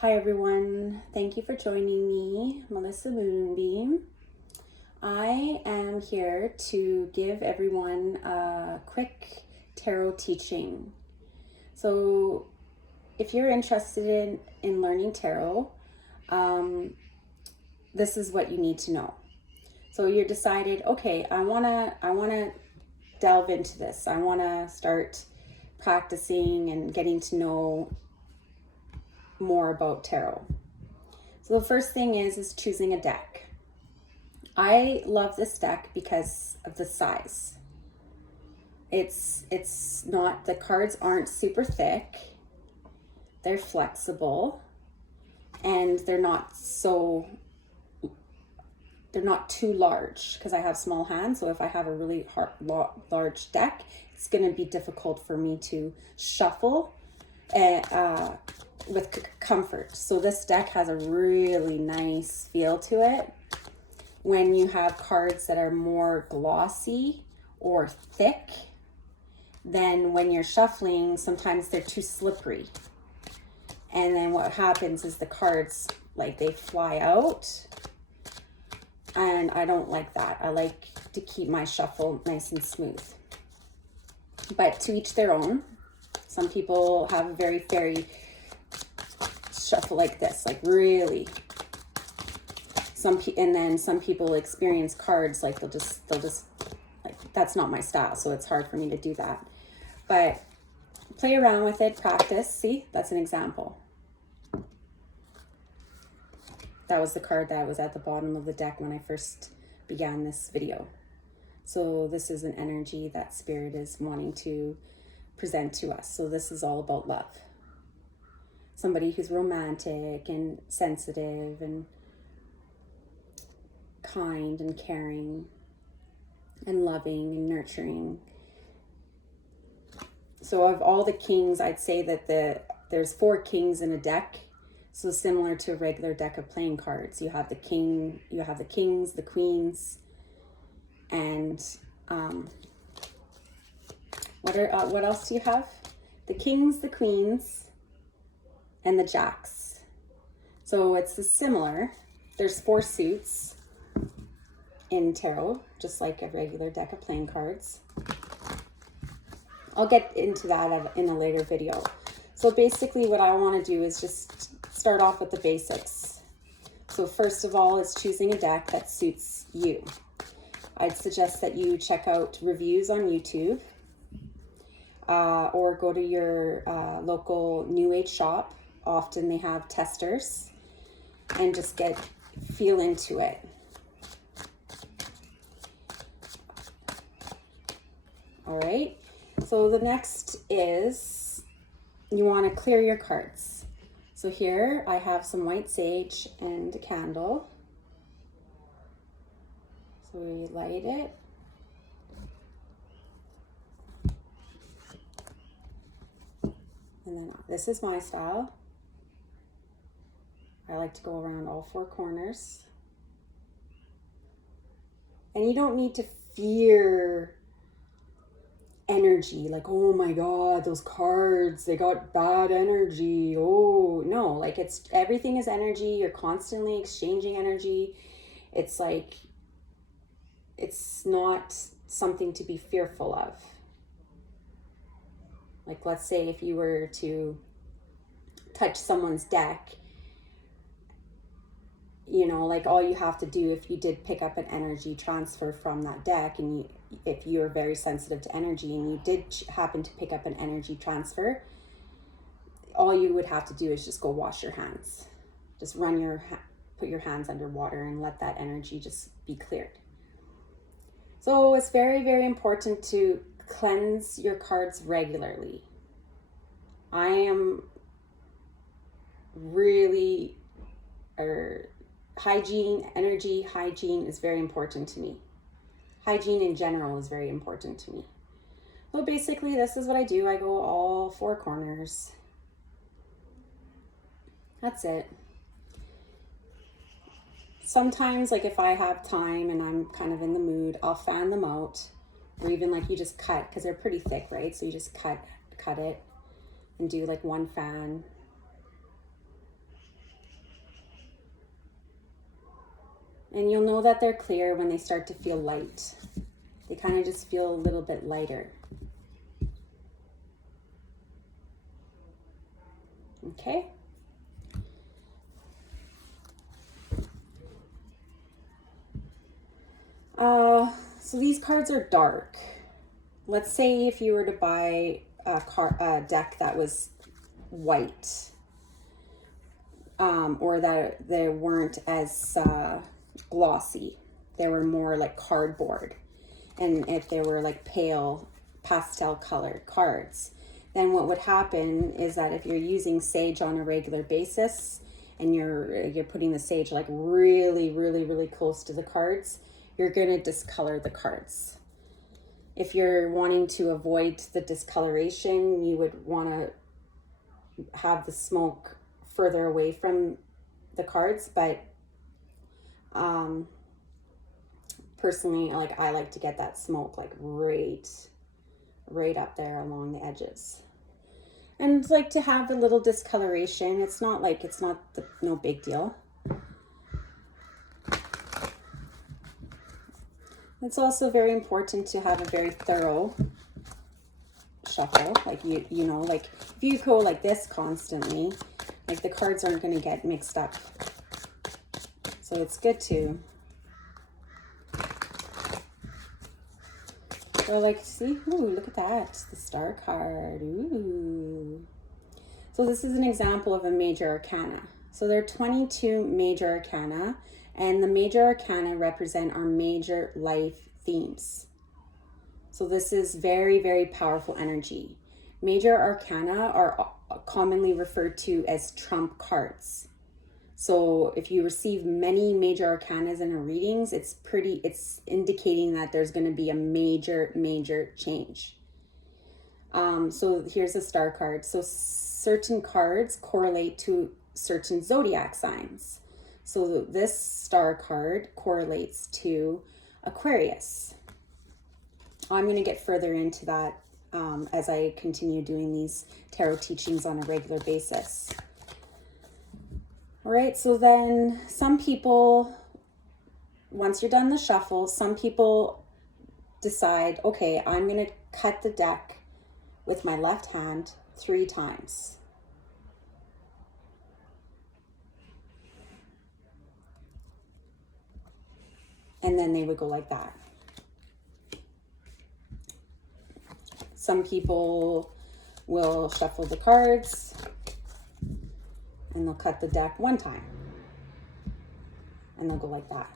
Hi everyone, thank you for joining me, Melissa Moonbeam. I am here to give everyone a quick tarot teaching. So if you're interested in learning tarot, this is what you need to know. So you're decided, okay, I wanna delve into this. I wanna start practicing and getting to know more about tarot. So the first thing is choosing a deck. I love this deck because of the size. It's not, the cards aren't super thick. They're flexible and they're not too large because I have small hands. So if I have a really large deck, it's going to be difficult for me to shuffle with comfort. So this deck has a really nice feel to it. When you have cards that are more glossy or thick, then when you're shuffling, sometimes they're too slippery. And then what happens is the cards, like, they fly out. And I don't like that. I like to keep my shuffle nice and smooth. But to each their own. Some people have a very fairy shuffle like this, like really. And then some people experience cards like they'll just like, that's not my style, so it's hard for me to do that. But play around with it, practice. See, that's an example. That was the card that was at the bottom of the deck when I first began this video. So this is an energy that Spirit is wanting to present to us. So this is all about love. Somebody who's romantic and sensitive and kind and caring and loving and nurturing. So of all the kings, I'd say that there's 4 kings in a deck. So similar to a regular deck of playing cards, you have the king, you have the kings, the queens, and what else do you have? The kings, the queens, and the jacks. So it's similar. There's 4 suits in tarot, just like a regular deck of playing cards. I'll get into that in a later video. So basically what I want to do is just start off with the basics. So first of all is choosing a deck that suits you. I'd suggest that you check out reviews on YouTube or go to your local New Age shop. Often they have testers, and just feel into it. All right, so the next is you want to clear your cards. So here I have some white sage and a candle. So we light it. And then this is my style. I like to go around all 4 corners. And you don't need to fear energy, like, oh my god, those cards, they got bad energy. Oh no, like, everything is energy. You're constantly exchanging energy. It's like, it's not something to be fearful of. Like, let's say if you were to touch someone's deck, you know, like, all you have to do, if you did pick up an energy transfer from that deck, and if you're very sensitive to energy and you did happen to pick up an energy transfer, all you would have to do is just go wash your hands. Just put your hands under water and let that energy just be cleared. So it's very, very important to cleanse your cards regularly. I am really, energy hygiene is very important to me. Hygiene in general is very important to me. So basically this is what I do. I go all 4 corners. That's it. Sometimes, like, if I have time and I'm kind of in the mood, I'll fan them out. Or even, like, you just cut, because they're pretty thick, right? So you just cut it and do like 1 fan. And you'll know that they're clear when they start to feel light. They kind of just feel a little bit lighter. Okay. So these cards are dark. Let's say if you were to buy a deck that was white, or that they weren't as glossy. They were more like cardboard. And if they were like pale pastel colored cards, then what would happen is that if you're using sage on a regular basis and you're putting the sage like really close to the cards, you're going to discolor the cards. If you're wanting to avoid the discoloration, you would want to have the smoke further away from the cards, but personally, like, I like to get that smoke like right up there along the edges. And like to have a little discoloration. It's not no big deal. It's also very important to have a very thorough shuffle. Like you know, like if you go like this constantly, like the cards aren't going to get mixed up. So it's good to. So like, see, ooh, look at that, the star card. Ooh. So this is an example of a major arcana. So there are 22 major arcana, and the major arcana represent our major life themes. So this is very powerful energy. Major arcana are commonly referred to as trump cards. So if you receive many major arcanas in a readings, it's indicating that there's going to be a major change. So here's a star card. So certain cards correlate to certain zodiac signs. So this star card correlates to Aquarius. I'm going to get further into that as I continue doing these tarot teachings on a regular basis. All right, so then some people, once you're done the shuffle, some people decide, okay, I'm going to cut the deck with my left hand 3 times. And then they would go like that. Some people will shuffle the cards and they'll cut the deck 1 time. And they'll go like that.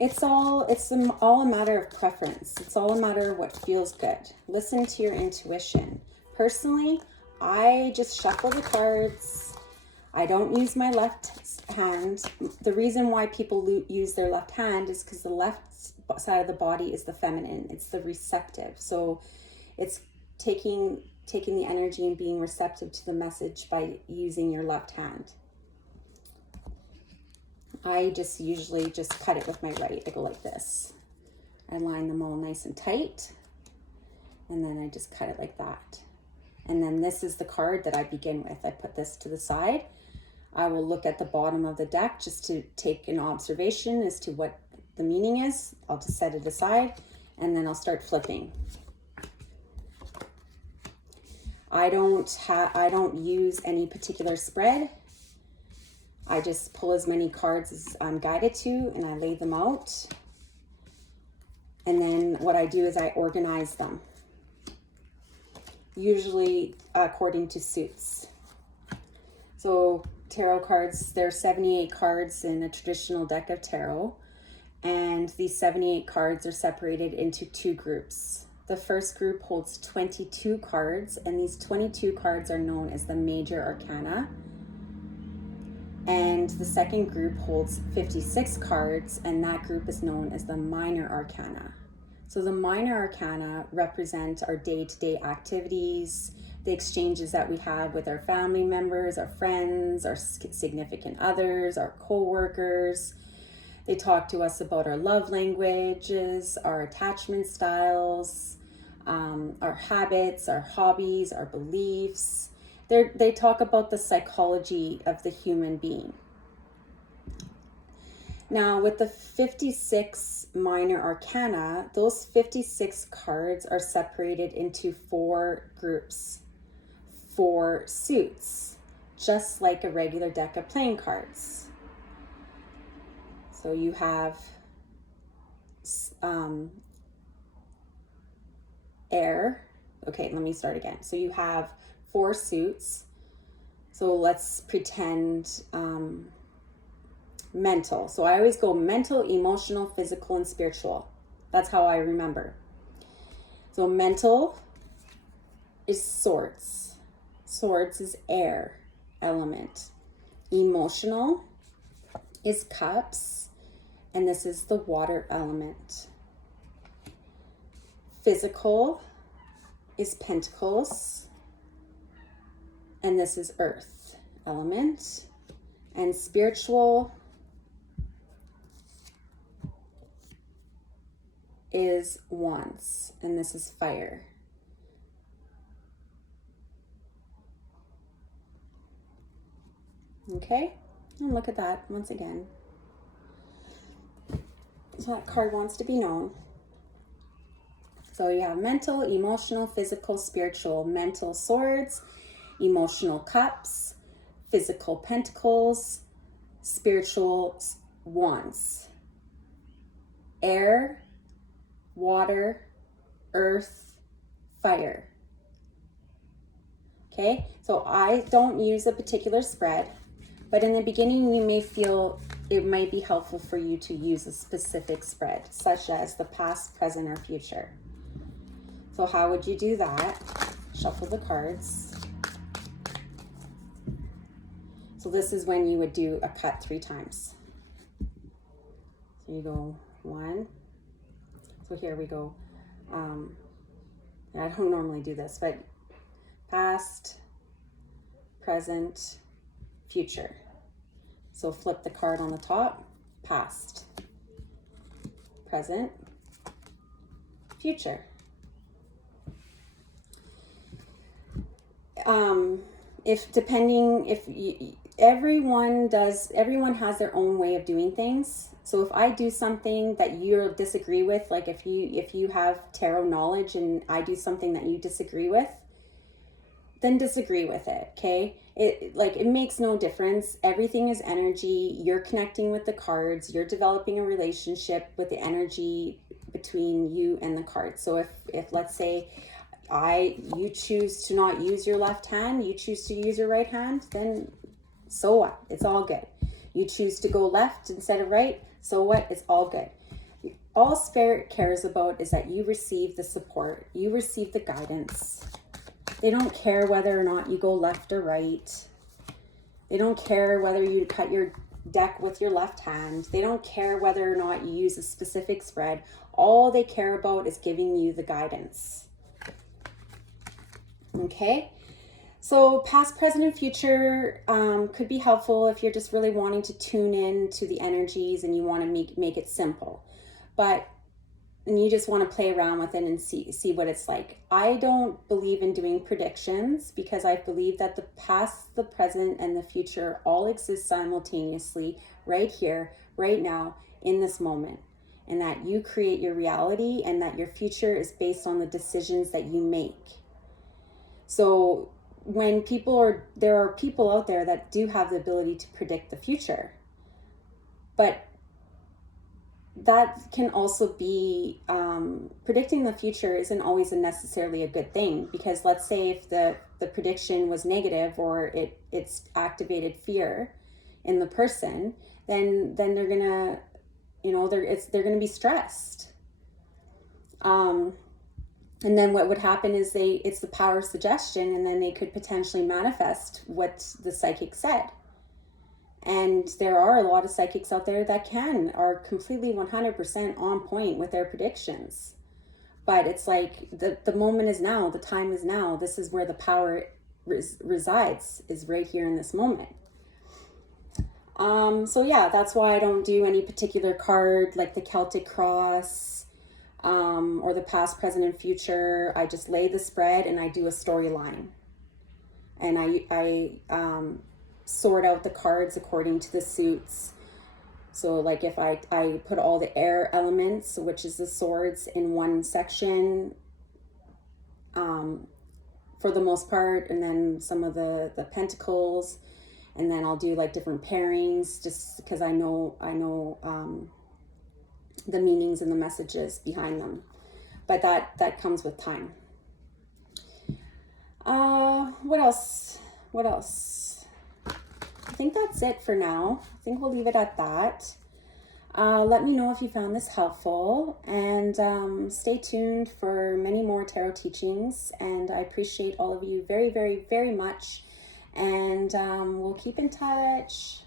It's all a matter of preference. It's all a matter of what feels good. Listen to your intuition. Personally, I just shuffle the cards. I don't use my left hand. The reason why people use their left hand is because the left side of the body is the feminine. It's the receptive. So it's taking the energy and being receptive to the message by using your left hand. I just usually just cut it with my right. I go like this. I line them all nice and tight. And then I just cut it like that. And then this is the card that I begin with. I put this to the side. I will look at the bottom of the deck just to take an observation as to what the meaning is. I'll just set it aside and then I'll start flipping. I don't use any particular spread. I just pull as many cards as I'm guided to and I lay them out. And then what I do is I organize them, usually according to suits. So tarot cards, there are 78 cards in a traditional deck of tarot. And these 78 cards are separated into 2 groups. The first group holds 22 cards, and these 22 cards are known as the Major Arcana. And the second group holds 56 cards, and that group is known as the Minor Arcana. So the Minor Arcana represent our day-to-day activities, the exchanges that we have with our family members, our friends, our significant others, our co-workers. They talk to us about our love languages, our attachment styles, our habits, our hobbies, our beliefs. They talk about the psychology of the human being. Now with the 56 Minor Arcana, those 56 cards are separated into 4 groups, 4 suits, just like a regular deck of playing cards. So you have air. Okay, let me start again. So you have 4 suits. So let's pretend mental. So I always go mental, emotional, physical, and spiritual. That's how I remember. So mental is swords. Swords is air element. Emotional is cups, and this is the water element. Physical is pentacles, and this is earth element. And spiritual is wands, and this is fire. Okay, and look at that once again. So that card wants to be known. So you have mental, emotional, physical, spiritual. Mental swords, emotional cups, physical pentacles, spiritual wands. Air, water, earth, fire. Okay, so I don't use a particular spread, but in the beginning you may feel it might be helpful for you to use a specific spread, such as the past, present, or future. So how would you do that? Shuffle the cards. So this is when you would do a cut 3 times. So you go 1. So here we go. I don't normally do this, but past, present, future. So flip the card on the top, past, present, future. Everyone has their own way of doing things. So if I do something that you disagree with, like if you have tarot knowledge and I do something that you disagree with, then disagree with it, okay? It makes no difference. Everything is energy. You're connecting with the cards. You're developing a relationship with the energy between you and the cards. So if let's say you choose to not use your left hand, you choose to use your right hand, then so what? It's all good. You choose to go left instead of right, so what? It's all good. All Spirit cares about is that you receive the support, you receive the guidance. They don't care whether or not you go left or right. They don't care whether you cut your deck with your left hand. They don't care whether or not you use a specific spread. All they care about is giving you the guidance. Okay, so past, present, and future could be helpful if you're just really wanting to tune in to the energies and you want to make it simple. And you just want to play around with it and see what it's like. I don't believe in doing predictions because I believe that the past, the present, and the future all exist simultaneously right here, right now, in this moment. And that you create your reality and that your future is based on the decisions that you make. So when there are people out there that do have the ability to predict the future, but that can also be predicting the future isn't always necessarily a good thing, because let's say if the prediction was negative or it's activated fear in the person, then they're gonna they're gonna be stressed. And then what would happen is it's the power of suggestion, and then they could potentially manifest what the psychic said. And there are a lot of psychics out there that are completely 100% on point with their predictions. But it's like the moment is now, the time is now. This is where the power resides, is right here in this moment. So yeah, that's why I don't do any particular card like the Celtic Cross or the past, present, and future. I just lay the spread and I do a storyline. And I sort out the cards according to the suits. So like if I put all the air elements, which is the swords, in one section, for the most part, and then some of the pentacles, and then I'll do like different pairings, just because I know the meanings and the messages behind them. But that comes with time. What else? I think that's it for now. I think we'll leave it at that. Let me know if you found this helpful, and stay tuned for many more tarot teachings. And I appreciate all of you very, very, very much. And we'll keep in touch.